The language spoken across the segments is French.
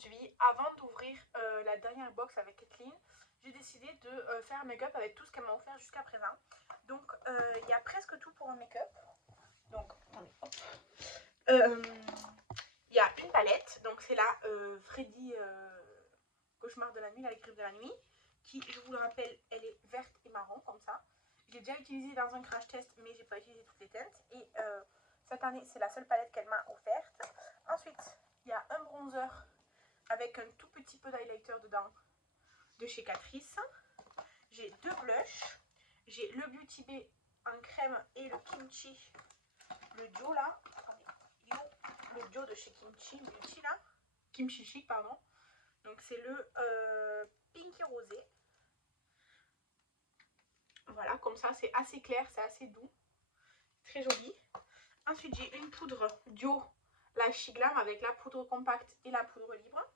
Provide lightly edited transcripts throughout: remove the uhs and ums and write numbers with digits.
aujourd'hui, avant d'ouvrir la dernière box avec Kathleen, j'ai décidé de faire un make-up avec tout ce qu'elle m'a offert jusqu'à présent. Donc il y a presque tout pour un make-up. Donc, attendez, hop. Il y a une palette, donc c'est la Freddy Cauchemar de la nuit, la grippe de la nuit, qui, je vous le rappelle, elle est verte et marron, comme ça. J'ai déjà utilisé dans un crash test, mais j'ai pas utilisé toutes les teintes. Et cette année, c'est la seule palette qu'elle m'a offerte. Ensuite, il y a un bronzer avec un tout petit peu d'highlighter dedans de chez Catrice. J'ai deux blushs. J'ai le Beauty Bay en crème et le Kimchi, le duo là. Attendez, le duo de chez Kimchi Beauty là. Kimchi Chic, pardon. Donc c'est le Pinky Rosé. Voilà, comme ça, c'est assez clair, c'est assez doux. Très joli. Ensuite, j'ai une poudre duo, la Shiglam, avec la poudre compacte et la poudre libre.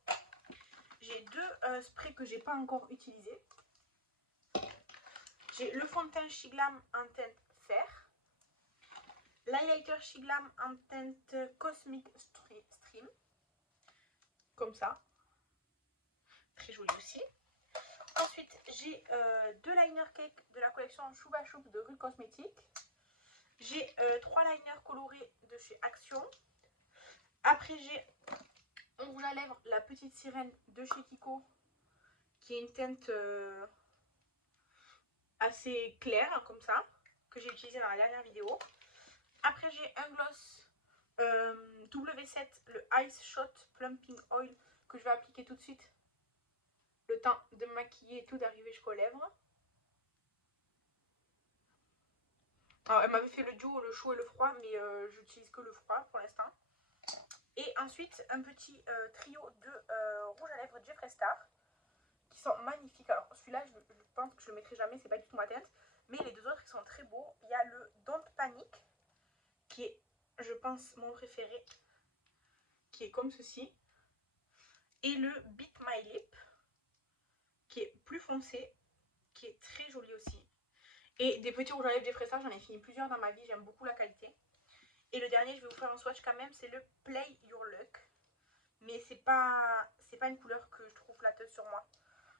J'ai deux sprays que j'ai pas encore utilisés. J'ai le fond de teint Shiglam en teinte fer. L'highlighter Shiglam en teinte Cosmic Stream. Comme ça. Très joli aussi. Ensuite, j'ai deux liners cake de la collection Chouba Choup de Rue Cosmétique. J'ai trois liners colorés de chez Action. Après, j'ai un rouge à lèvres, la petite sirène de chez Kiko, qui est une teinte assez claire, hein, comme ça, que j'ai utilisé dans la dernière vidéo. Après, j'ai un gloss W7, le Ice Shot Plumping Oil, que je vais appliquer tout de suite. Le temps de me maquiller et tout, d'arriver jusqu'aux lèvres. Alors, elle m'avait fait le duo, le chaud et le froid, mais j'utilise que le froid pour l'instant. Et ensuite, un petit trio de rouge à lèvres Jeffree Star, qui sont magnifiques. Alors, celui-là, je pense que je le mettrai jamais, c'est pas du tout ma teinte. Mais les deux autres, ils sont très beaux. Il y a le Don't Panic, qui est, je pense, mon préféré, qui est comme ceci. Et le Beat My Lip, qui est plus foncé, qui est très joli aussi. Et des petits rouges à lèvres Jeffree Star, j'en ai fini plusieurs dans ma vie, j'aime beaucoup la qualité. Et le dernier, je vais vous faire un swatch quand même, c'est le Play Your Luck. Mais c'est pas une couleur que je trouve flatteuse sur moi.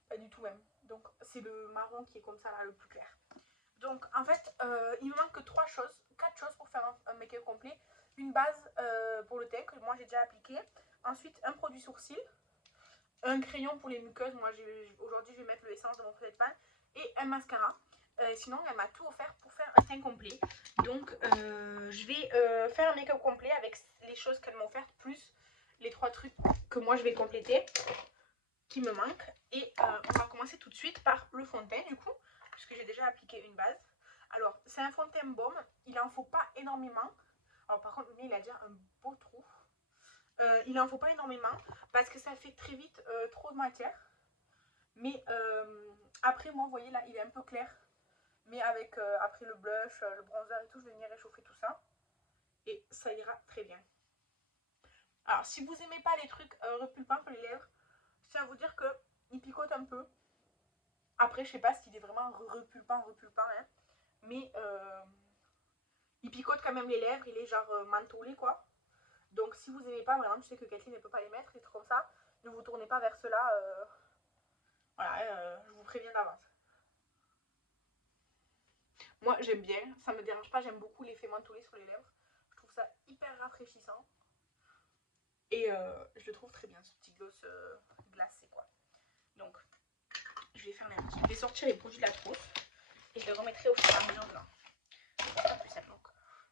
Pas du tout même. Donc c'est le marron qui est comme ça là, le plus clair. Donc en fait, il me manque que 4 choses pour faire un make-up complet. Une base pour le teint que moi j'ai déjà appliqué. Ensuite un produit sourcil. Un crayon pour les muqueuses. Moi aujourd'hui je vais mettre l'essence de mon feuillet de pan. Et un mascara. Sinon elle m'a tout offert pour faire un teint complet. Donc je vais faire un make-up complet avec les choses qu'elle m'a offertes. Plus les 3 trucs que moi je vais compléter. Qui me manquent. Et on va commencer tout de suite par le fond de teint du coup. Puisque j'ai déjà appliqué une base. Alors, c'est un fond de teint baume. Il n'en faut pas énormément. Alors, par contre, lui, il a déjà un beau trou. Il n'en faut pas énormément parce que ça fait très vite trop de matière. Mais après, moi, vous voyez là, il est un peu clair. Mais avec après le blush, le bronzer et tout, je vais venir réchauffer tout ça. Et ça ira très bien. Alors, si vous n'aimez pas les trucs repulpants pour les lèvres, je tiens à vous dire qu'il picote un peu. Après, je sais pas s'il est vraiment repulpant, hein. Mais il picote quand même les lèvres, il est genre mentholé quoi. Donc si vous n'aimez pas, vraiment, je sais que Kathleen ne peut pas les mettre, des trucs comme ça, ne vous tournez pas vers cela. Voilà, je vous préviens d'avance. Moi j'aime bien, ça me dérange pas, j'aime beaucoup l'effet mentholé sur les lèvres. Je trouve ça hyper rafraîchissant. Et je le trouve très bien, ce petit gloss glacé quoi. Donc je vais faire la petite. Je vais sortir les produits de la trousse et je les remettrai au fur et à mesure dedans. C'est pas plus simple. Donc,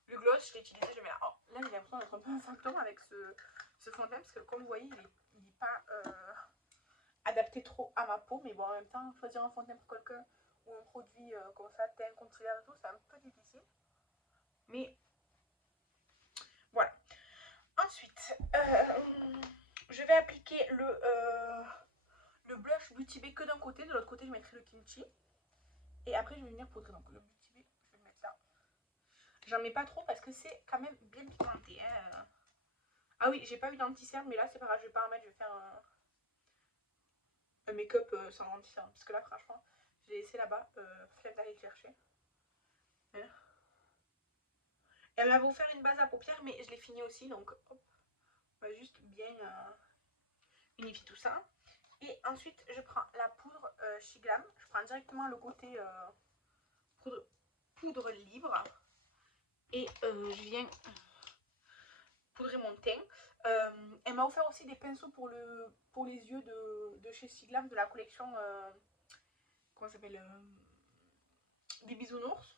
le gloss, je l'ai utilisé, je le mets là. Oh, là, j'ai l'impression d'être un peu un fantôme avec ce fond de teint parce que, comme vous voyez, il n'est pas adapté trop à ma peau. Mais bon, en même temps, choisir un fond de teint pour quelqu'un ou un produit comme ça, teint, concealer et tout, c'est un peu difficile. Mais voilà. Ensuite, je vais appliquer le blush Beauty Bay que d'un côté. De l'autre côté, je mettrai le kimchi. Et après, je vais venir poudrer. Donc, le Beauty Bay, je vais le mettre là. J'en mets pas trop parce que c'est quand même bien pigmenté. Hein. Ah oui, j'ai pas eu d'anti-cerne, mais là c'est pas grave, je vais pas en mettre, je vais faire un make-up sans anti-cerne. Parce que là, franchement, je l'ai laissé là-bas, flemme d'aller le chercher. Hein. Elle m'avait offert une base à paupières, mais je l'ai fini aussi, donc hop, on va juste bien unifie tout ça. Et ensuite, je prends la poudre chez Glam. Je prends directement le côté poudre libre. Et je viens poudrer mon teint. Elle m'a offert aussi des pinceaux pour les yeux de chez Siglam, de la collection, comment ça s'appelle, des bisounours.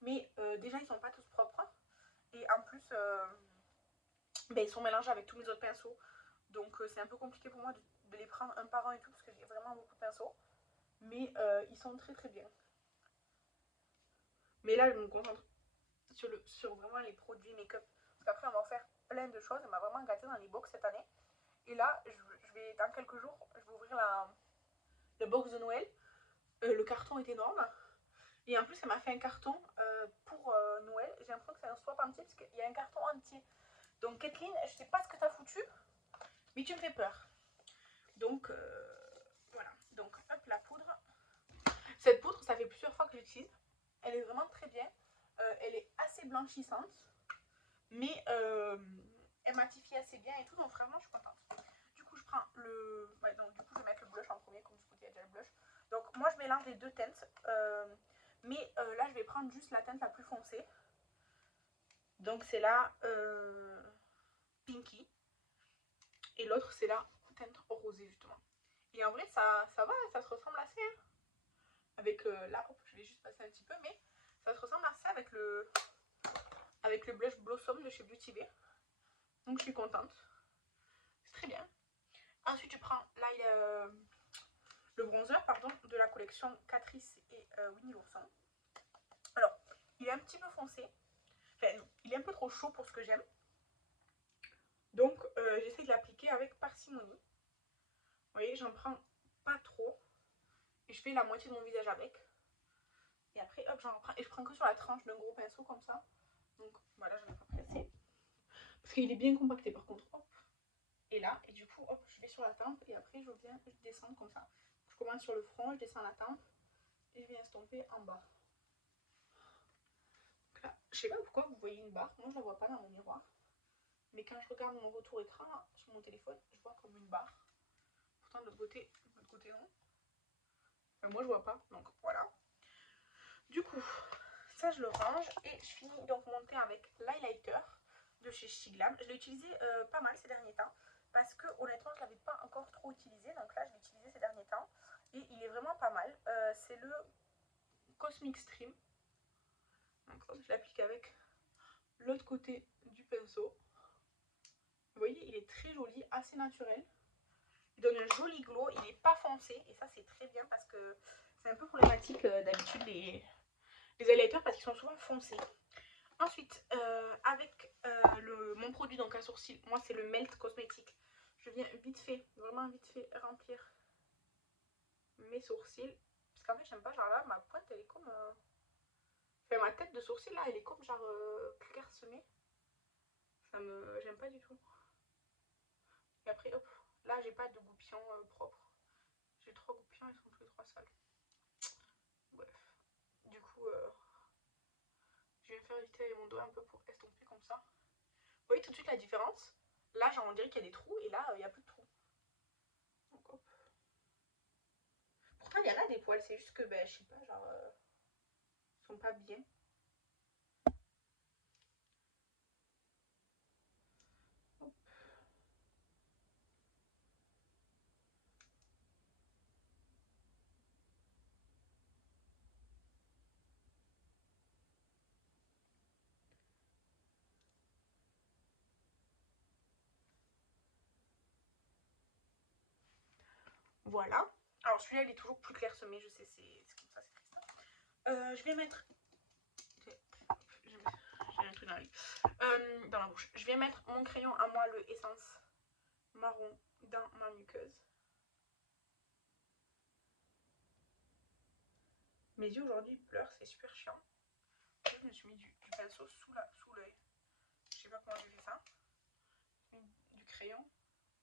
Mais déjà, ils sont pas tous propres. Et en plus, ben, ils sont mélangés avec tous mes autres pinceaux. Donc c'est un peu compliqué pour moi de les prendre un par un et tout, parce que j'ai vraiment beaucoup de pinceaux. Mais ils sont très très bien. Mais là, je me concentre sur vraiment les produits make-up. Parce qu'après, on m'a offert plein de choses. Elle m'a vraiment gâtée dans les box cette année. Et là, je vais, dans quelques jours, je vais ouvrir la box de Noël. Le carton est énorme. Et en plus, elle m'a fait un carton pour Noël. J'ai l'impression que c'est un swap entier, parce qu'il y a un carton entier. Donc, Kathleen, je sais pas ce que t'as foutu, mais tu me fais peur. Donc, voilà. Donc, hop, la poudre. Cette poudre, ça fait plusieurs fois que j'utilise. Elle est vraiment très bien. Elle est assez blanchissante. Mais elle matifie assez bien et tout. Donc, vraiment, je suis contente. Du coup, je prends le... Ouais, donc, du coup, je vais mettre le blush en premier, comme du côté, il y a déjà le blush. Donc, moi, je mélange les deux teintes. Mais là, je vais prendre juste la teinte la plus foncée. Donc, c'est la Pinky. Et l'autre, c'est la teinte rosée, justement. Et en vrai, ça va, ça se ressemble assez. Hein. Avec là, je vais juste passer un petit peu, mais ça se ressemble assez avec le blush Blossom de chez Beauty Bay. Donc, je suis contente. C'est très bien. Ensuite, je prends là, le bronzer, pardon, de la collection Catrice et Winnie l'ourson. Alors, il est un petit peu foncé. Enfin, il est un peu trop chaud pour ce que j'aime. Donc, j'essaie de l'appliquer avec parcimonie. Vous voyez, j'en prends pas trop. Et je fais la moitié de mon visage avec. Et après, hop, j'en reprends. Et je prends que sur la tranche d'un gros pinceau comme ça. Donc, voilà, j'en ai pas pressé. Parce qu'il est bien compacté par contre. Hop. Et là, et du coup, hop, je vais sur la tempe. Et après, je viens descendre comme ça. Je commence sur le front, je descends la tempe. Et je viens estomper en bas. Donc là, je sais pas pourquoi vous voyez une barre. Moi, je la vois pas dans mon miroir. Mais quand je regarde mon retour écran sur mon téléphone, je vois comme une barre. Pourtant, de l'autre côté non. Enfin, moi, je vois pas. Donc, voilà. Du coup, ça, je le range. Et je finis donc mon teint avec l'highlighter de chez Shiglam. Je l'ai utilisé pas mal ces derniers temps. Parce que, honnêtement, je ne l'avais pas encore trop utilisé. Donc là, je l'ai utilisé ces derniers temps. Et il est vraiment pas mal. C'est le Cosmic Stream. Donc, hop, je l'applique avec l'autre côté du pinceau. Vous voyez, il est très joli, assez naturel. Il donne un joli glow, il n'est pas foncé. Et ça, c'est très bien parce que c'est un peu problématique d'habitude les highlighters parce qu'ils sont souvent foncés. Ensuite, avec mon produit donc à sourcils, moi c'est le Melt Cosmétique. Je viens vite fait, vraiment vite fait remplir mes sourcils. Parce qu'en fait, j'aime pas, genre là, ma pointe elle est comme... Enfin, ma tête de sourcil là, elle est comme genre clairsemée. J'aime pas du tout. Et après, hop, là j'ai pas de goupillons propres. J'ai 3 goupillons, ils sont tous les 3 sales. Bref. Du coup, je vais faire vite avec mon doigt un peu pour estomper comme ça. Vous voyez tout de suite la différence? Là, genre, on dirait qu'il y a des trous et là, il n'y a plus de trous. Donc, hop. Pourtant, il y en a des poils, c'est juste que, ben, je sais pas, genre, ils sont pas bien. Hop. Voilà. Alors, celui-là, il est toujours plus clairsemé, je sais, c'est comme ça, c'est triste. Je vais mettre... J'ai un truc dans la bouche. Je vais mettre mon crayon à moi, le Essence marron, dans ma muqueuse. Mes yeux aujourd'hui pleurent, c'est super chiant. Je me suis mis du pinceau sous l'œil. Je sais pas comment j'ai fait ça. Du crayon.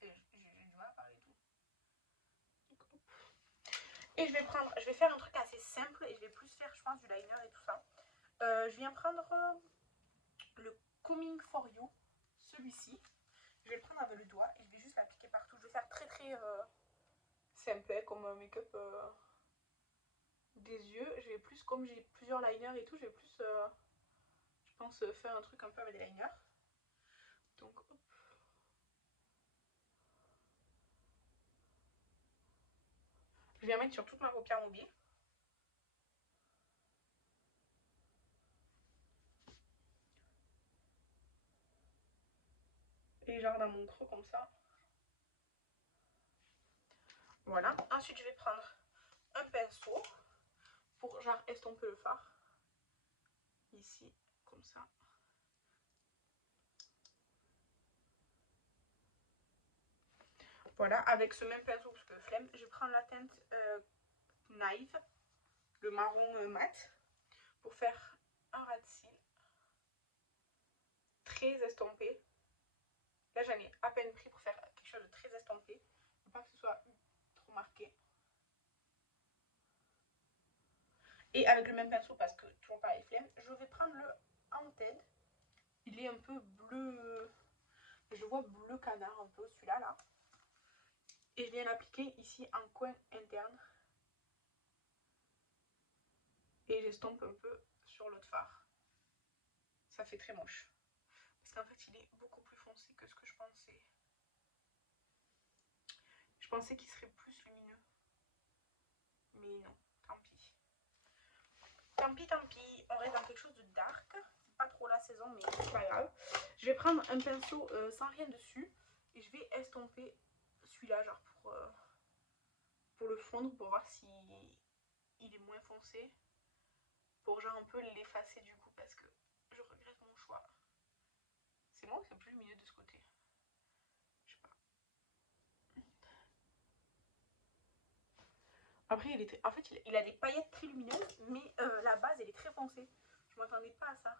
Et j'ai du mal à parler et tout. Et je vais faire un truc assez simple et je vais plus faire, je pense, du liner et tout ça. Je viens prendre le Coming for You, celui-ci. Je vais le prendre avec le doigt et je vais juste l'appliquer partout. Je vais faire très très comme make-up des yeux. Je vais plus, comme j'ai plusieurs liners et tout, je vais plus, je pense, faire un truc un peu avec des liners. Donc, hop. Je vais mettre sur toute ma paupière mobile. Et genre dans mon creux comme ça. Voilà. Ensuite, je vais prendre un pinceau pour genre estomper le fard. Ici, comme ça. Voilà, avec ce même pinceau, parce que flemme, je vais prendre la teinte Knife, le marron mat, pour faire un ras de cils très estompé. Là, j'en ai à peine pris pour faire quelque chose de très estompé, pas que ce soit trop marqué. Et avec le même pinceau, parce que toujours pareil, flemme, je vais prendre le Haunted. Il est un peu bleu, je vois bleu canard un peu, celui-là, là. Et je viens l'appliquer ici en coin interne. Et j'estompe un peu sur l'autre fard. Ça fait très moche. Parce qu'en fait, il est beaucoup plus foncé que ce que je pensais. Je pensais qu'il serait plus lumineux. Mais non, tant pis. Tant pis, tant pis. On reste dans quelque chose de dark. C'est pas trop la saison, mais c'est pas grave. Je vais prendre un pinceau sans rien dessus. Et je vais estomper celui-là, genre pour le fondre, pour voir si il est moins foncé. Pour genre un peu l'effacer du coup, parce que je regrette mon choix. C'est moi ou c'est plus lumineux de ce côté? Je sais pas. Après, en fait, il a des paillettes très lumineuses, mais la base, elle est très foncée. Je m'attendais pas à ça.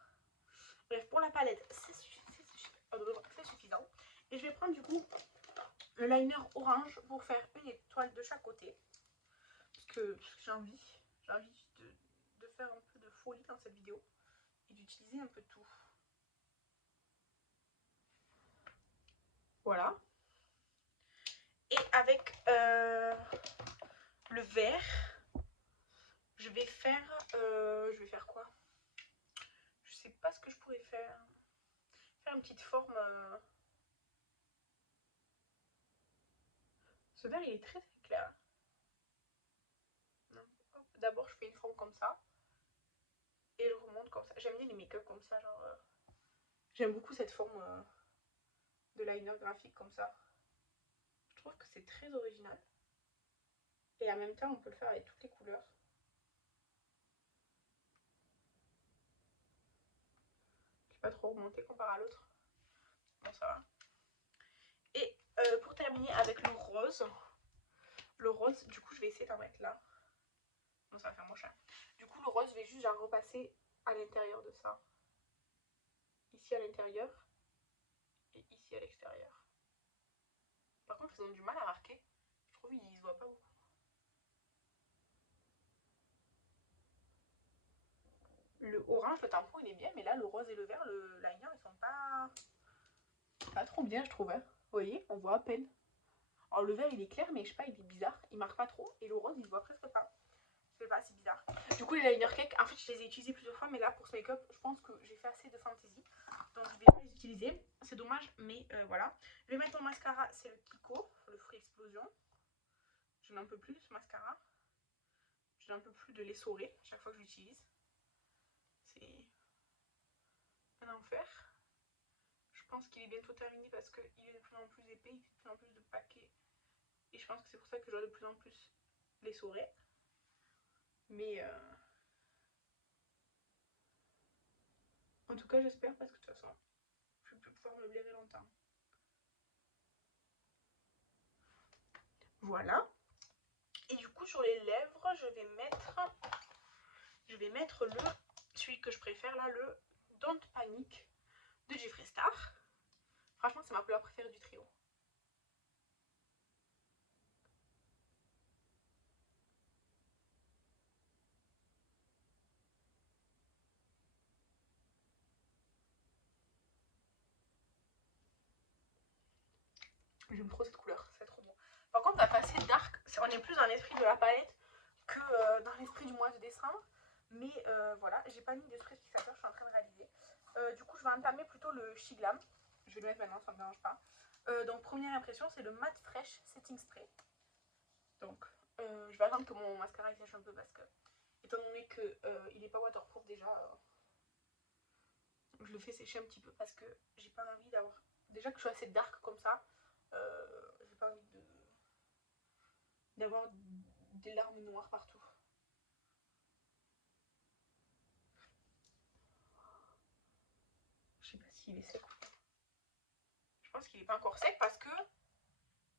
Bref, pour la palette, c'est suffisant. Et je vais prendre du coup le liner orange pour faire une étoile de chaque côté. Parce que j'ai envie de faire un peu de folie dans cette vidéo. Et d'utiliser un peu tout. Voilà. Et avec le vert, je vais faire quoi? Je sais pas ce que je pourrais faire. Faire une petite forme. Ce vert, il est très très clair. D'abord, je fais une forme comme ça. Et je remonte comme ça. J'aime bien les make-up comme ça. Genre, j'aime beaucoup cette forme de liner graphique comme ça. Je trouve que c'est très original. Et en même temps, on peut le faire avec toutes les couleurs. Je ne vais pas trop remonter comparé à l'autre. Bon, ça va. Et pour terminer avec le rose. Le rose, du coup, je vais essayer d'en mettre là. Non, ça va faire moche. Hein. Du coup, le rose, je vais juste genre repasser à l'intérieur de ça. Ici à l'intérieur. Et ici à l'extérieur. Par contre, ils ont du mal à marquer. Je trouve qu'ils se voient pas beaucoup. Le orange, le tampon, il est bien. Mais là, le rose et le vert, le liner, ils sont pas trop bien, je trouve. Hein. Vous voyez, on voit à peine. Alors, le vert, il est clair, mais je sais pas, il est bizarre. Il marque pas trop. Et le rose, il se voit presque pas. Je sais pas, c'est bizarre. Du coup, les liner cake, en fait, je les ai utilisés plusieurs fois, mais là, pour ce make-up, je pense que j'ai fait assez de fantaisie. Donc, je vais pas les utiliser. C'est dommage, mais voilà. Je vais mettre mon mascara, c'est le Kiko, le Free Explosion. Je n'en peux plus de ce mascara. Je n'en peux plus de l'essorer chaque fois que je l'utilise. C'est un enfer. Je pense qu'il est bientôt terminé parce qu'il est de plus en plus épais, il fait de plus en plus de paquets. Et je pense que c'est pour ça que je dois de plus en plus l'essorer. Mais en tout cas, j'espère parce que de toute façon, je ne vais plus pouvoir me blairer longtemps. Voilà. Et du coup, sur les lèvres, je vais mettre celui que je préfère là, le Don't Panic de Jeffree Star. Franchement, c'est ma couleur préférée du trio. J'aime trop cette couleur, c'est trop bon. Par contre, ça fait assez dark, on est plus dans l'esprit de la palette que dans l'esprit du mois de décembre. Mais voilà, j'ai pas mis de spray fixateur, je suis en train de réaliser. Du coup, je vais entamer plutôt le Shiglam. Je vais le mettre maintenant, ça me dérange pas. Donc, première impression, c'est le Matte Fresh Setting Spray. Donc, je vais attendre que mon mascara il sèche un peu parce que, étant donné qu'il n'est pas waterproof déjà, je le fais sécher un petit peu parce que j'ai pas envie d'avoir. Déjà que je suis assez dark comme ça, j'ai pas envie d'avoir des larmes noires partout. Je sais pas s'il est sec. Je pense qu'il est pas encore sec parce que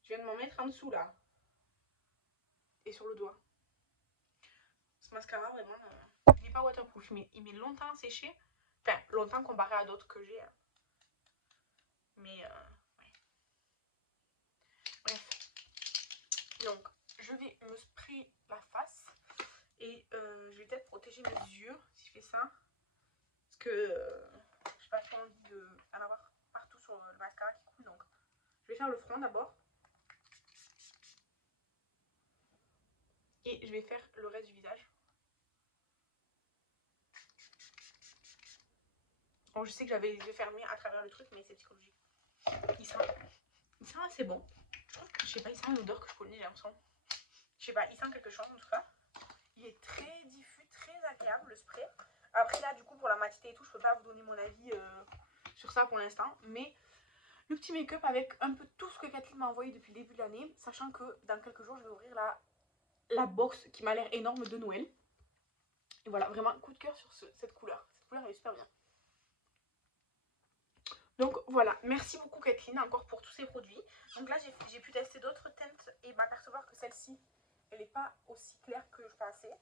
je viens de m'en mettre en dessous là. Et sur le doigt. Ce mascara vraiment, il n'est pas waterproof. Il met longtemps à sécher. Enfin, longtemps comparé à d'autres que j'ai. Mais ouais. Bref. Donc, je vais me sprayer la face. Et je vais peut-être protéger mes yeux si je fais ça. Parce que j'ai pas trop envie d'en avoir partout sur le mascara qui coule. Donc, je vais faire le front d'abord. Et je vais faire le reste du visage. Bon, je sais que j'avais les yeux fermés à travers le truc, mais c'est psychologique. Il sent assez bon. Je sais pas, il sent une odeur que je connais, j'ai l'impression. Je sais pas, il sent quelque chose en tout cas. Il est très diffus, très agréable le spray. Après là, du coup, pour la matité et tout, je peux pas vous donner mon avis sur ça pour l'instant. Mais le petit make-up avec un peu tout ce que Kathleen m'a envoyé depuis le début de l'année. Sachant que dans quelques jours, je vais ouvrir la box qui m'a l'air énorme de Noël. Et voilà, vraiment coup de cœur sur cette couleur. Cette couleur elle est super bien. Donc voilà, merci beaucoup Kathleen encore pour tous ces produits. Donc là j'ai pu tester d'autres teintes et m'apercevoir que celle-ci, elle n'est pas aussi claire que je pensais.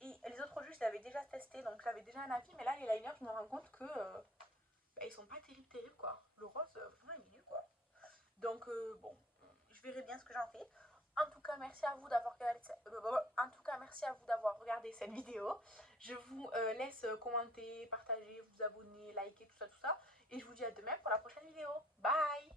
Et les autres produits je l'avais déjà testé, donc j'avais déjà un avis, mais là les liners je me rends compte que ils sont pas terribles quoi. Le rose vraiment il est nul quoi. Donc bon, je verrai bien ce que j'en fais. En tout cas, merci à vous d'avoir regardé cette vidéo. Je vous laisse commenter, partager, vous abonner, liker, tout ça. Et je vous dis à demain pour la prochaine vidéo. Bye!